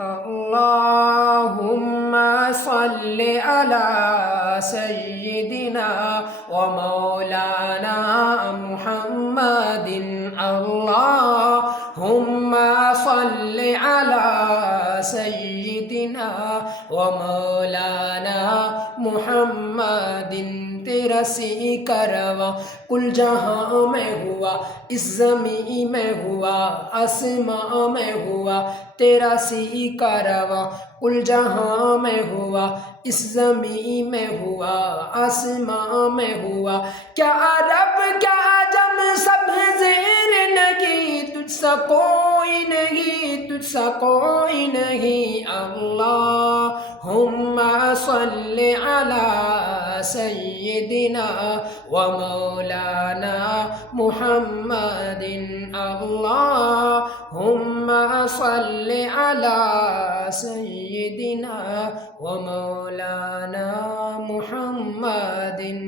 اللهم صل على سيدنا ومولانا محمد اللهم صل على سيدنا ومولانا محمد तेरा सी करवा कुल जहां में हुआ इस ज़मीं में हुआ आसमां में हुआ तेरा सी करवा कुल जहां में हुआ इस ज़मीं में हुआ आसमां में हुआ क्या अरब क्या अजम सब ज़ेर लगी तुझसा कोई नहीं तुझसा कोई नहीं अल्लाहुम्मा सल्लि अला सय्यिदिना व मौलाना मुहम्मदिन अल्लाहुम्मा सल्लि अला सय्यिदिना व मौलाना मुहम्मदिन।